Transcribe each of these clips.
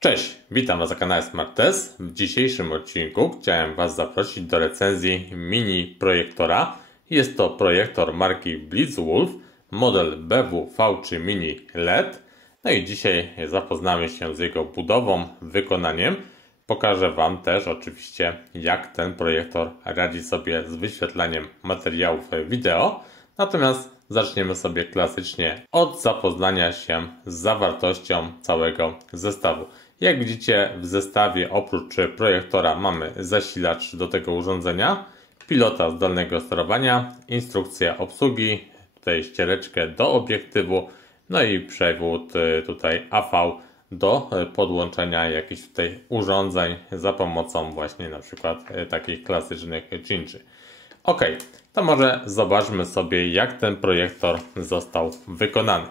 Cześć, witam Was na kanale SmartTest. W dzisiejszym odcinku chciałem Was zaprosić do recenzji mini projektora. Jest to projektor marki Blitzwolf, model BW-V3 Mini LED. No i dzisiaj zapoznamy się z jego budową, wykonaniem. Pokażę Wam też oczywiście, jak ten projektor radzi sobie z wyświetlaniem materiałów wideo. Natomiast zaczniemy sobie klasycznie od zapoznania się z zawartością całego zestawu. Jak widzicie, w zestawie oprócz projektora mamy zasilacz do tego urządzenia, pilota zdalnego sterowania, instrukcję obsługi, tutaj ściereczkę do obiektywu, no i przewód tutaj AV do podłączenia jakichś tutaj urządzeń za pomocą właśnie na przykład takich klasycznych cinczy. Ok, to może zobaczmy sobie, jak ten projektor został wykonany.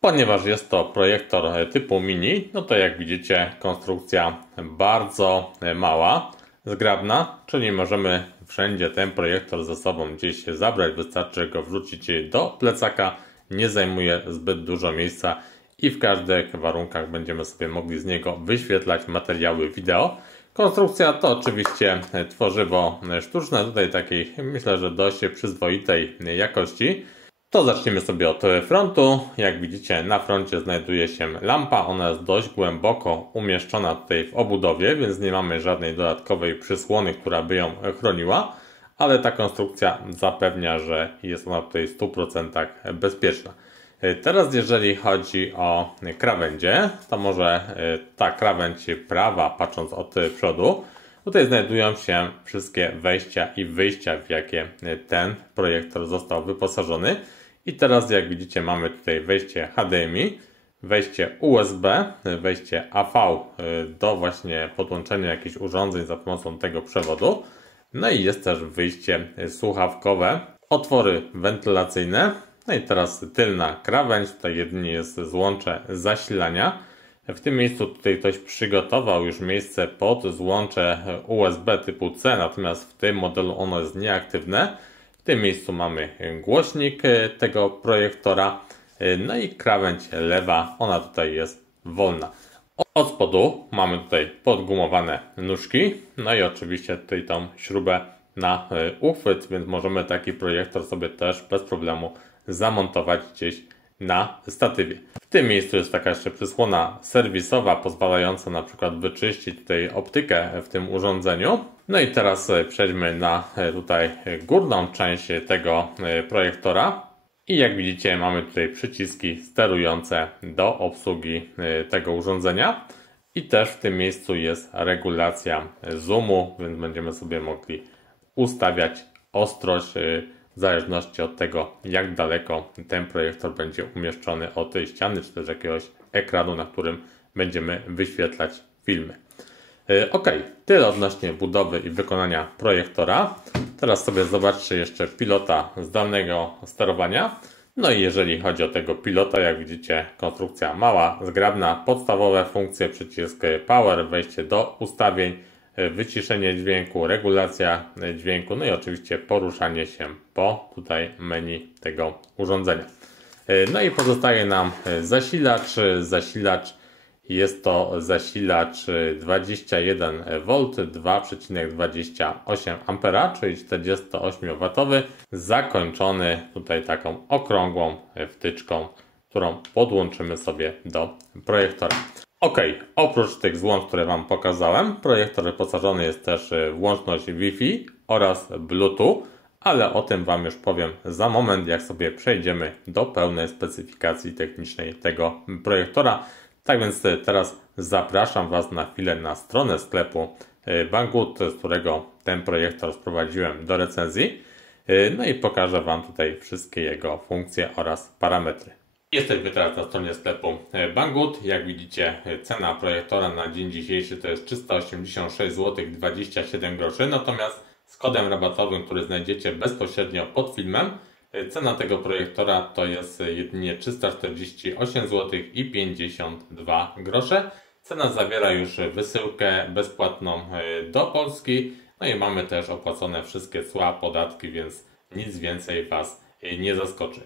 Ponieważ jest to projektor typu mini, no to jak widzicie, konstrukcja bardzo mała, zgrabna, czyli możemy wszędzie ten projektor ze sobą gdzieś zabrać, wystarczy go wrzucić do plecaka, nie zajmuje zbyt dużo miejsca i w każdych warunkach będziemy sobie mogli z niego wyświetlać materiały wideo. Konstrukcja to oczywiście tworzywo sztuczne, tutaj takiej myślę, że dość przyzwoitej jakości. To zaczniemy sobie od frontu. Jak widzicie, na froncie znajduje się lampa. Ona jest dość głęboko umieszczona tutaj w obudowie, więc nie mamy żadnej dodatkowej przysłony, która by ją chroniła, ale ta konstrukcja zapewnia, że jest ona tutaj w 100% bezpieczna. Teraz jeżeli chodzi o krawędzie, to może ta krawędź prawa, patrząc od przodu, tutaj znajdują się wszystkie wejścia i wyjścia, w jakie ten projektor został wyposażony. I teraz jak widzicie, mamy tutaj wejście HDMI, wejście USB, wejście AV do właśnie podłączenia jakichś urządzeń za pomocą tego przewodu. No i jest też wyjście słuchawkowe, otwory wentylacyjne. No i teraz tylna krawędź, tutaj jedynie jest złącze zasilania. W tym miejscu tutaj ktoś przygotował już miejsce pod złącze USB typu C, natomiast w tym modelu ono jest nieaktywne. W tym miejscu mamy głośnik tego projektora, no i krawędź lewa, ona tutaj jest wolna. Od spodu mamy tutaj podgumowane nóżki, no i oczywiście tutaj tą śrubę na uchwyt, więc możemy taki projektor sobie też bez problemu zamontować gdzieś na statywie. W tym miejscu jest taka jeszcze przysłona serwisowa, pozwalająca na przykład wyczyścić tutaj optykę w tym urządzeniu. No i teraz przejdźmy na tutaj górną część tego projektora. I jak widzicie, mamy tutaj przyciski sterujące do obsługi tego urządzenia. I też w tym miejscu jest regulacja zoomu, więc będziemy sobie mogli ustawiać ostrość w zależności od tego, jak daleko ten projektor będzie umieszczony od tej ściany, czy też jakiegoś ekranu, na którym będziemy wyświetlać filmy. Ok, tyle odnośnie budowy i wykonania projektora. Teraz sobie zobaczcie jeszcze pilota zdalnego sterowania. No i jeżeli chodzi o tego pilota, jak widzicie, konstrukcja mała, zgrabna, podstawowe funkcje, przycisk power, wejście do ustawień, wyciszenie dźwięku, regulacja dźwięku, no i oczywiście poruszanie się po tutaj menu tego urządzenia. No i pozostaje nam zasilacz. Zasilacz jest to zasilacz 21V 2,28 A, czyli 48W, zakończony tutaj taką okrągłą wtyczką, którą podłączymy sobie do projektora. Ok, oprócz tych złącz, które Wam pokazałem, projektor wyposażony jest też w łączność Wi-Fi oraz Bluetooth, ale o tym Wam już powiem za moment, jak sobie przejdziemy do pełnej specyfikacji technicznej tego projektora. Tak więc teraz zapraszam Was na chwilę na stronę sklepu Banggood, z którego ten projektor sprowadziłem do recenzji. No i pokażę Wam tutaj wszystkie jego funkcje oraz parametry. Jesteśmy teraz na stronie sklepu Banggood. Jak widzicie, cena projektora na dzień dzisiejszy to jest 386 zł 27 groszy. Natomiast z kodem rabatowym, który znajdziecie bezpośrednio pod filmem, cena tego projektora to jest jedynie 348 zł i 52 grosze. Cena zawiera już wysyłkę bezpłatną do Polski. No i mamy też opłacone wszystkie cła, podatki, więc nic więcej Was nie zaskoczy.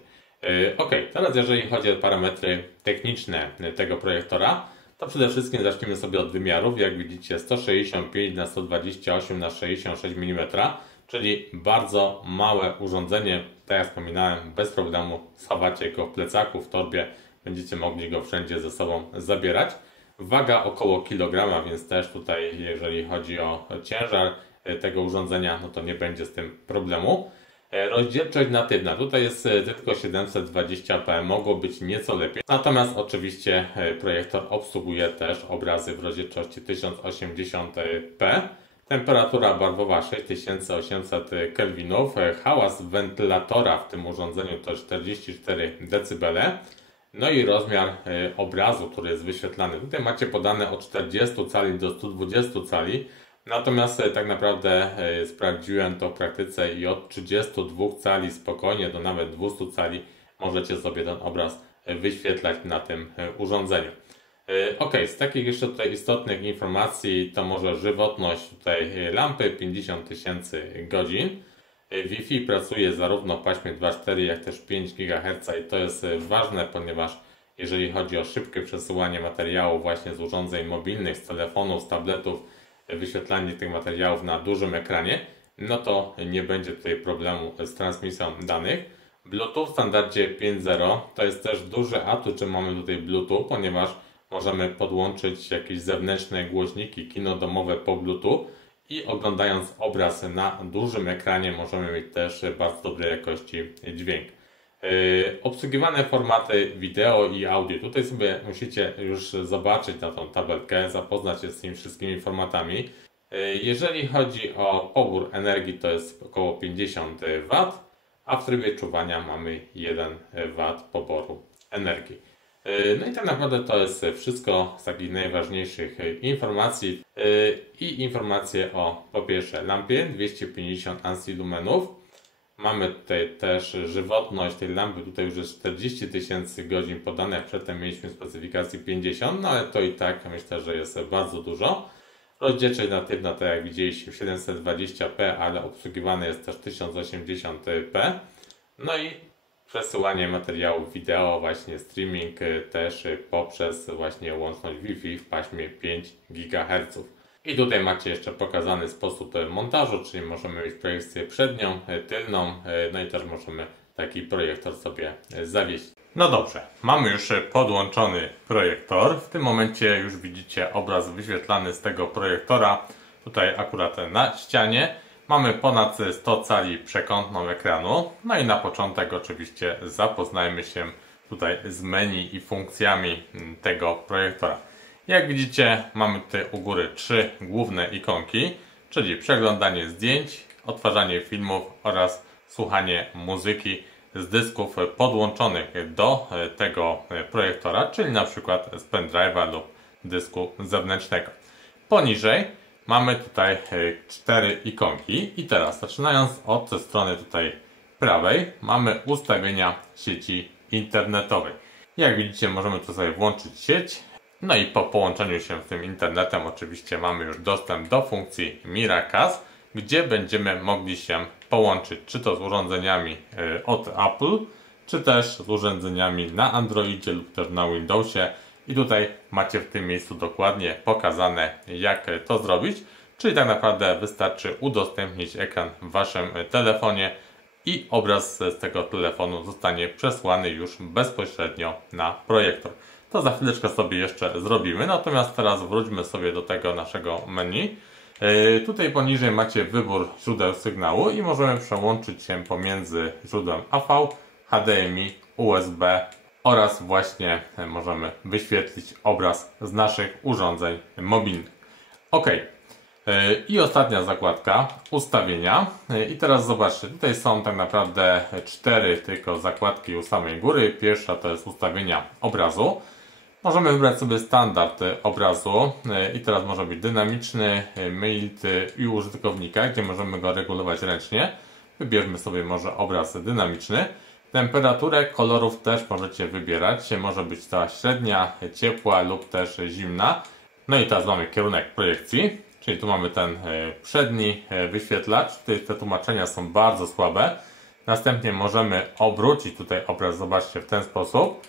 Ok, teraz jeżeli chodzi o parametry techniczne tego projektora, To przede wszystkim zacznijmy sobie od wymiarów. Jak widzicie 165 na 128 na 66 mm, czyli bardzo małe urządzenie. Tak jak wspominałem, bez problemu schowacie go w plecaku, w torbie, będziecie mogli go wszędzie ze sobą zabierać. Waga około kilograma, więc też tutaj jeżeli chodzi o ciężar tego urządzenia, no to nie będzie z tym problemu. Rozdzielczość natywna, tutaj jest tylko 720p, mogło być nieco lepiej. Natomiast oczywiście projektor obsługuje też obrazy w rozdzielczości 1080p. Temperatura barwowa 6800 kelwinów. Hałas wentylatora w tym urządzeniu to 44 dB. No i rozmiar obrazu, który jest wyświetlany. Tutaj macie podane od 40 cali do 120 cali. Natomiast tak naprawdę sprawdziłem to w praktyce i od 32 cali spokojnie do nawet 200 cali możecie sobie ten obraz wyświetlać na tym urządzeniu. Ok, z takich jeszcze tutaj istotnych informacji to może żywotność tutaj lampy 50 000 godzin. Wi-Fi pracuje zarówno w paśmie 2.4 jak też 5 GHz i to jest ważne, ponieważ jeżeli chodzi o szybkie przesyłanie materiału właśnie z urządzeń mobilnych, z telefonów, z tabletów, wyświetlanie tych materiałów na dużym ekranie, no to nie będzie tutaj problemu z transmisją danych. Bluetooth w standardzie 5.0 to jest też duży atut, że mamy tutaj Bluetooth, ponieważ możemy podłączyć jakieś zewnętrzne głośniki kinodomowe po Bluetooth i oglądając obraz na dużym ekranie możemy mieć też bardzo dobrej jakości dźwięk. Obsługiwane formaty wideo i audio. Tutaj sobie musicie już zobaczyć na tą tabelkę, zapoznać się z tymi wszystkimi formatami. Jeżeli chodzi o pobór energii, to jest około 50 W, a w trybie czuwania mamy 1 W poboru energii. No i tak naprawdę to jest wszystko z takich najważniejszych informacji i informacje o po pierwsze lampie 250 ANSI lumenów. Mamy tutaj też żywotność tej lampy, tutaj już jest 40 000 godzin podane, przedtem mieliśmy w specyfikacji 50, no ale to i tak myślę, że jest bardzo dużo. Rozdzielczość natywna, tak jak widzieliśmy 720p, ale obsługiwane jest też 1080p. No i przesyłanie materiałów wideo, właśnie streaming też poprzez właśnie łączność Wi-Fi w paśmie 5 GHz. I tutaj macie jeszcze pokazany sposób montażu, czyli możemy mieć projekcję przednią, tylną, no i też możemy taki projektor sobie zawieść. No dobrze, mamy już podłączony projektor. W tym momencie już widzicie obraz wyświetlany z tego projektora. Tutaj akurat na ścianie. Mamy ponad 100 cali przekątną ekranu. No i na początek oczywiście zapoznajmy się tutaj z menu i funkcjami tego projektora. Jak widzicie, mamy tutaj u góry 3 główne ikonki, czyli przeglądanie zdjęć, odtwarzanie filmów oraz słuchanie muzyki z dysków podłączonych do tego projektora, czyli na przykład z pendrive'a lub dysku zewnętrznego. Poniżej mamy tutaj 4 ikonki i teraz zaczynając od strony tutaj prawej mamy ustawienia sieci internetowej. Jak widzicie, możemy tu sobie włączyć sieć. No i po połączeniu się z tym internetem oczywiście mamy już dostęp do funkcji Miracast, gdzie będziemy mogli się połączyć czy to z urządzeniami od Apple, czy też z urządzeniami na Androidzie lub też na Windowsie. I tutaj macie w tym miejscu dokładnie pokazane, jak to zrobić. Czyli tak naprawdę wystarczy udostępnić ekran w waszym telefonie i obraz z tego telefonu zostanie przesłany już bezpośrednio na projektor. To za chwileczkę sobie jeszcze zrobimy, natomiast teraz wróćmy sobie do tego naszego menu. Tutaj poniżej macie wybór źródeł sygnału i możemy przełączyć się pomiędzy źródłem AV, HDMI, USB oraz właśnie możemy wyświetlić obraz z naszych urządzeń mobilnych. OK. I ostatnia zakładka, ustawienia. I teraz zobaczcie, tutaj są tak naprawdę 4 tylko zakładki u samej góry. Pierwsza to jest ustawienia obrazu. Możemy wybrać sobie standard obrazu i teraz może być dynamiczny, mild i użytkownika, gdzie możemy go regulować ręcznie. Wybierzmy sobie może obraz dynamiczny. Temperaturę kolorów też możecie wybierać. Może być ta średnia, ciepła lub też zimna. No i teraz mamy kierunek projekcji, czyli tu mamy ten przedni wyświetlacz. Tutaj te tłumaczenia są bardzo słabe. Następnie możemy obrócić tutaj obraz, zobaczcie, w ten sposób.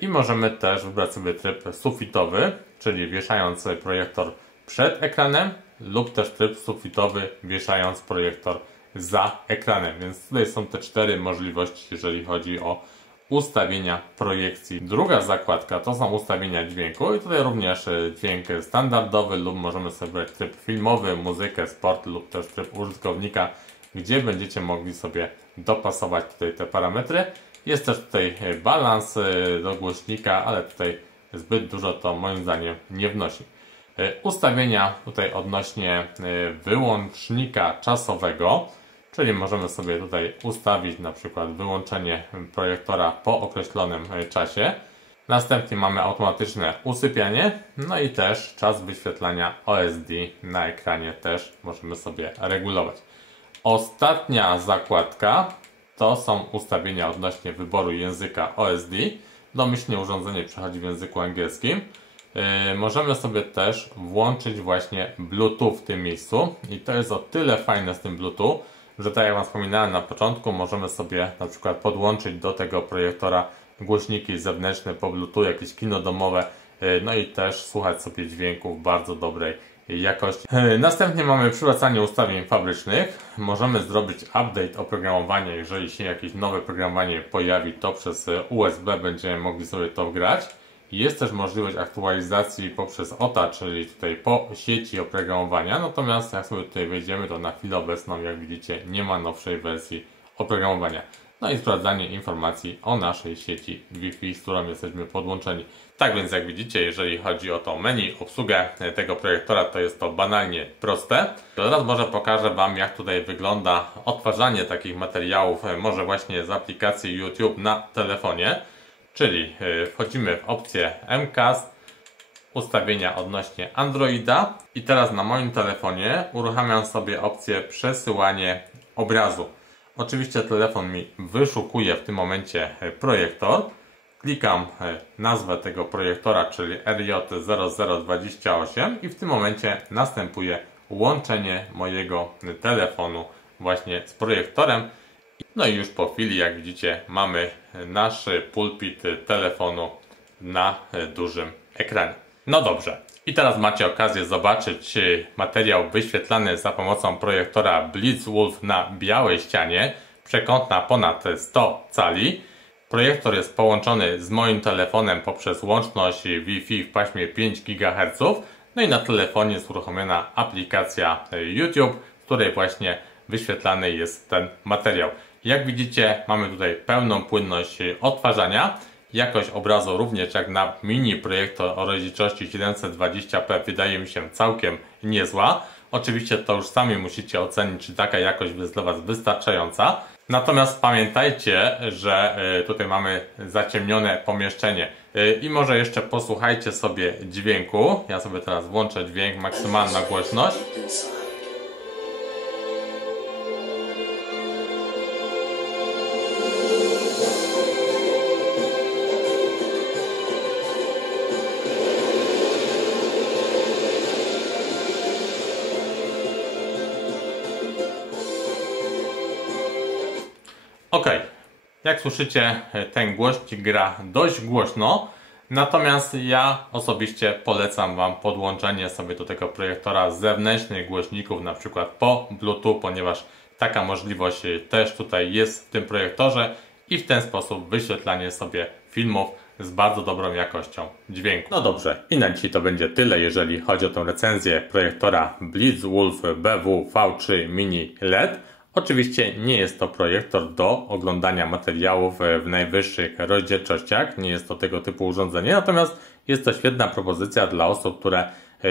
I możemy też wybrać sobie tryb sufitowy, czyli wieszając projektor przed ekranem, lub też tryb sufitowy, wieszając projektor za ekranem. Więc tutaj są te 4 możliwości, jeżeli chodzi o ustawienia projekcji. Druga zakładka to są ustawienia dźwięku i tutaj również dźwięk standardowy, lub możemy sobie wybrać tryb filmowy, muzykę, sport lub też tryb użytkownika, gdzie będziecie mogli sobie dopasować tutaj te parametry. Jest też tutaj balans do głośnika, ale tutaj zbyt dużo to moim zdaniem nie wnosi. Ustawienia tutaj odnośnie wyłącznika czasowego, czyli możemy sobie tutaj ustawić na przykład wyłączenie projektora po określonym czasie. Następnie mamy automatyczne usypianie, no i też czas wyświetlania OSD na ekranie też możemy sobie regulować. Ostatnia zakładka to są ustawienia odnośnie wyboru języka OSD. Domyślnie urządzenie przechodzi w języku angielskim. Możemy sobie też włączyć właśnie Bluetooth w tym miejscu i to jest o tyle fajne z tym Bluetooth, że tak jak Wam wspominałem na początku, możemy sobie na przykład podłączyć do tego projektora głośniki zewnętrzne po Bluetooth, jakieś kino domowe, no i też słuchać sobie dźwięków bardzo dobrej jakości. Następnie mamy przywracanie ustawień fabrycznych. Możemy zrobić update oprogramowania, jeżeli się jakieś nowe oprogramowanie pojawi, to przez USB będziemy mogli sobie to wgrać. Jest też możliwość aktualizacji poprzez OTA, czyli tutaj po sieci oprogramowania, natomiast jak sobie tutaj wejdziemy, to na chwilę obecną, jak widzicie, nie ma nowszej wersji oprogramowania. No i sprawdzanie informacji o naszej sieci Wi-Fi, z którą jesteśmy podłączeni. Tak więc jak widzicie, jeżeli chodzi o to menu, obsługę tego projektora, to jest to banalnie proste. Teraz może pokażę Wam, jak tutaj wygląda odtwarzanie takich materiałów, może właśnie z aplikacji YouTube na telefonie. Czyli wchodzimy w opcję MCAS, ustawienia odnośnie Androida i teraz na moim telefonie uruchamiam sobie opcję przesyłanie obrazu. Oczywiście telefon mi wyszukuje w tym momencie projektor. Klikam nazwę tego projektora, czyli RJ0028 i w tym momencie następuje łączenie mojego telefonu właśnie z projektorem. No i już po chwili, jak widzicie, mamy nasz pulpit telefonu na dużym ekranie. No dobrze, i teraz macie okazję zobaczyć materiał wyświetlany za pomocą projektora Blitzwolf na białej ścianie, przekątna ponad 100 cali. Projektor jest połączony z moim telefonem poprzez łączność Wi-Fi w paśmie 5 GHz. No i na telefonie jest uruchomiona aplikacja YouTube, w której właśnie wyświetlany jest ten materiał. Jak widzicie, mamy tutaj pełną płynność odtwarzania. Jakość obrazu również jak na mini projektor o rozdzielczości 720p wydaje mi się całkiem niezła. Oczywiście to już sami musicie ocenić, czy taka jakość jest dla Was wystarczająca. Natomiast pamiętajcie, że tutaj mamy zaciemnione pomieszczenie. I może jeszcze posłuchajcie sobie dźwięku. Ja sobie teraz włączę dźwięk, maksymalna głośność. Ok, jak słyszycie, ten głośnik gra dość głośno, natomiast ja osobiście polecam Wam podłączenie sobie do tego projektora zewnętrznych głośników, na przykład po Bluetooth, ponieważ taka możliwość też tutaj jest w tym projektorze i w ten sposób wyświetlanie sobie filmów z bardzo dobrą jakością dźwięku. No dobrze, i na dzisiaj to będzie tyle, jeżeli chodzi o tę recenzję projektora Blitzwolf BW V3 Mini LED. Oczywiście nie jest to projektor do oglądania materiałów w najwyższych rozdzielczościach, nie jest to tego typu urządzenie, natomiast jest to świetna propozycja dla osób, które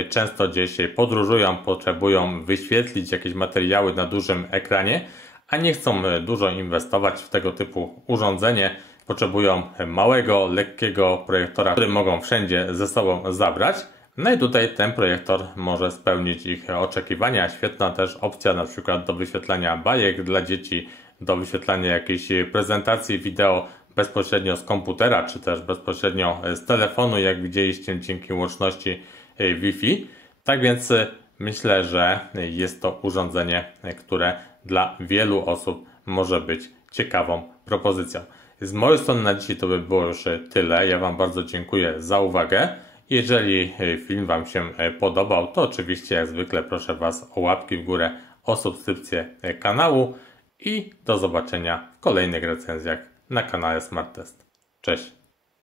często gdzieś podróżują, potrzebują wyświetlić jakieś materiały na dużym ekranie, a nie chcą dużo inwestować w tego typu urządzenie, potrzebują małego, lekkiego projektora, który mogą wszędzie ze sobą zabrać. No i tutaj ten projektor może spełnić ich oczekiwania. Świetna też opcja na przykład do wyświetlania bajek dla dzieci, do wyświetlania jakiejś prezentacji wideo bezpośrednio z komputera, czy też bezpośrednio z telefonu, jak widzieliście dzięki łączności Wi-Fi. Tak więc myślę, że jest to urządzenie, które dla wielu osób może być ciekawą propozycją. Z mojej strony na dzisiaj to by było już tyle. Ja Wam bardzo dziękuję za uwagę. Jeżeli film Wam się podobał, to oczywiście jak zwykle proszę Was o łapki w górę, o subskrypcję kanału i do zobaczenia w kolejnych recenzjach na kanale Smart Test. Cześć!